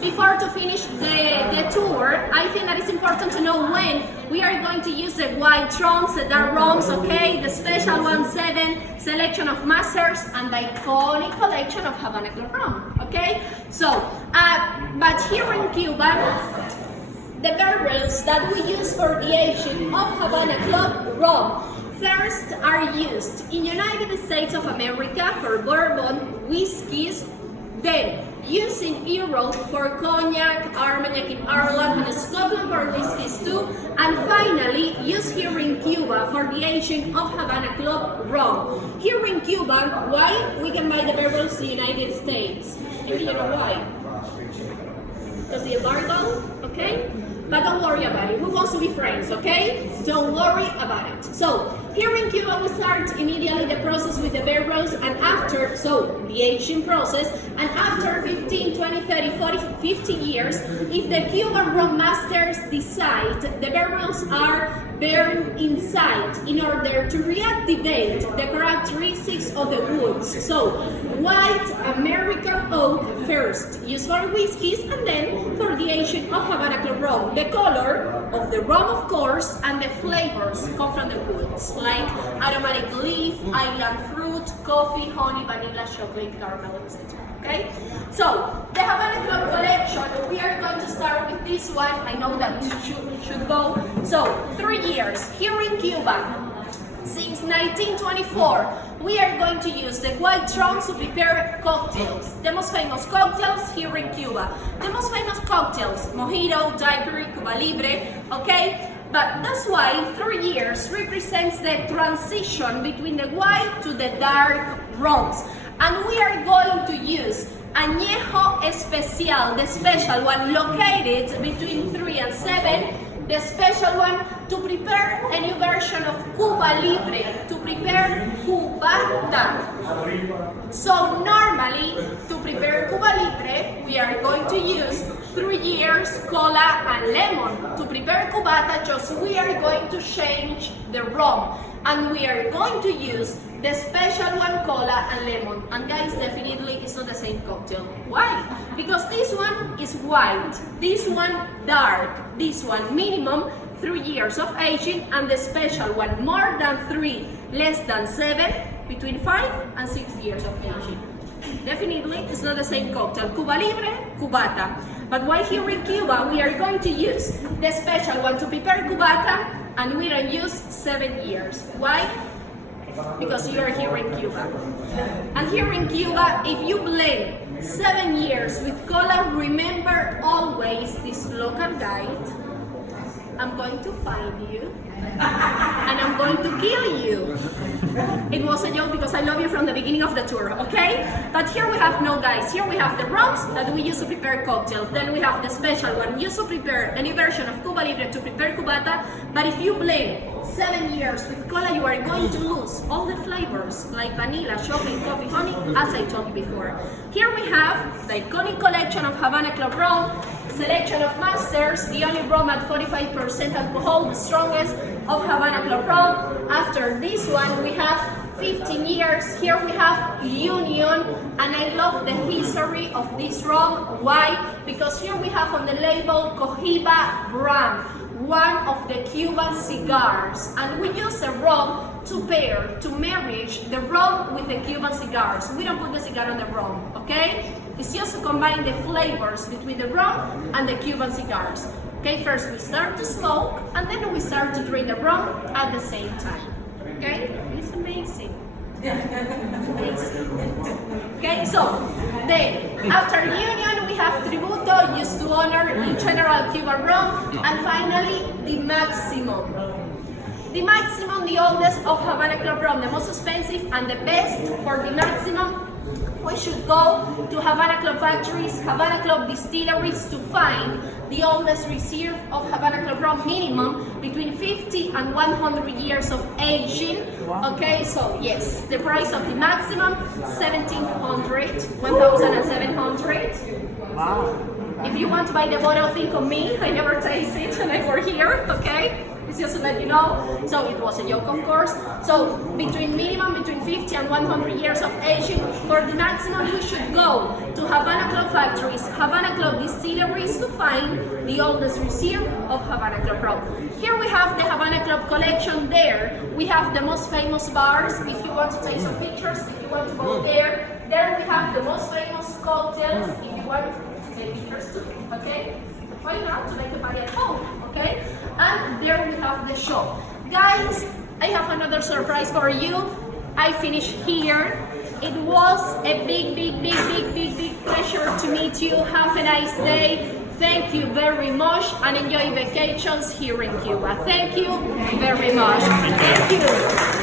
before to finish the tour, I think that it's important to know when we are going to use the white rums, the dark rums, okay? The special 1-7 selection of masters and the iconic collection of Havana Club rum, okay? So, but here in Cuba, the barrels that we use for the aging of Havana Club rum first are used in United States of America for bourbon, whiskeys, then used in Europe for cognac, Armagnac in Ireland, and Scotland for whiskeys too, and finally used here in Cuba for the aging of Havana Club rum. Here in Cuba, why we can buy the barrels in the United States? And you know why? Because the embargo, okay? But don't worry about it, we want to be friends, okay? Don't worry about it. So, here in Cuba we start immediately the process with the barrels, and after, so the aging process, and after 15, 20, 30, 40, 50 years, if the Cuban rum masters decide, the barrels are burned inside in order to reactivate the characteristics of the woods. So, white American oak first, used for whiskeys, and then for the aging of Havana Club rum. The color of the rum, of course, and the flavors come from the woods, like aromatic leaf, island fruit, coffee, honey, vanilla, chocolate, caramel, etc. Okay? So, the Havana Club collection, we are going to start with this one. I know that should go. So, 3 years here in Cuba. Since 1924, we are going to use the white rums to prepare cocktails. The most famous cocktails here in Cuba. The most famous cocktails, mojito, daiquiri, Cuba Libre, okay? But that's why 3 years represents the transition between the white to the dark rums. And we are going to use Añejo Especial, the special one located between 3 and 7, the special one to prepare a new version of Cuba Libre, to prepare Cubata. So normally, to prepare Cuba Libre, we are going to use 3 years cola and lemon. To prepare Cubata, just we are going to change the rum. And we are going to use the special one cola and lemon. And guys, definitely it's not the same cocktail. Why? Because this one is white, this one dark, this one minimum 3 years of aging, and the special one more than 3, less than 7, between 5 and 6 years of aging. Definitely it's not the same cocktail. Cuba Libre, Cubata. But why here in Cuba we are going to use the special one to prepare Cubata, and we don't use 7 years. Why? Because you are here in Cuba. And here in Cuba, if you blend 7 years with cola, remember always this local guide. I'm going to find you and I'm going to kill you. It was a joke because I love you from the beginning of the tour, okay? But here we have no guys. Here we have the rums that we use to prepare cocktails. Then we have the special one used to prepare a new version of Cuba Libre to prepare Cubata. But if you blend 7 years with cola, you are going to lose all the flavors like vanilla, chocolate, coffee, honey, as I told you before. Here we have the iconic collection of Havana Club rum, selection of masters, the only rum at 45% alcohol, the strongest of Havana Club rum. After this one, we have 15 years. Here we have Union, and I love the history of this rum. Why? Because here we have on the label Cohiba brand, one of the Cuban cigars, and we use the rum to pair, to marriage the rum with the Cuban cigars. We don't put the cigar on the rum, okay? It's just to combine the flavors between the rum and the Cuban cigars. Okay, first we start to smoke, and then we start to drink the rum at the same time. Okay, it's amazing. Amazing. Okay, so then after Union we have Tributo, used to honor in general Cuban rum, and finally the Maximum. The Maximum, the oldest of Havana Club rum, the most expensive and the best. For the Maximum, we should go to Havana Club factories, Havana Club distilleries to find the oldest reserve of Havana Club rum, minimum between 50 and 100 years of aging. Okay, so yes, the price of the Maximum, 1,700, 1,700. Wow. If you want to buy the bottle, think of me. I never taste it and I work here, okay? It's just to let you know. So it was a joke, of course. So minimum between 50 and 100 years of aging. For the Maximum, you should go to Havana Club factories, Havana Club distilleries, find the oldest museum of Havana Club Rock. Here we have the Havana Club collection. There we have the most famous bars, if you want to take some pictures, if you want to go there. There we have the most famous cocktails, if you want to take pictures too, okay? Why not, to make a party at home, okay? And there we have the shop. Guys, I have another surprise for you. I finished here. It was a big pleasure to meet you. Have a nice day. Thank you very much and enjoy vacations here in Cuba. Thank you very much. Thank you.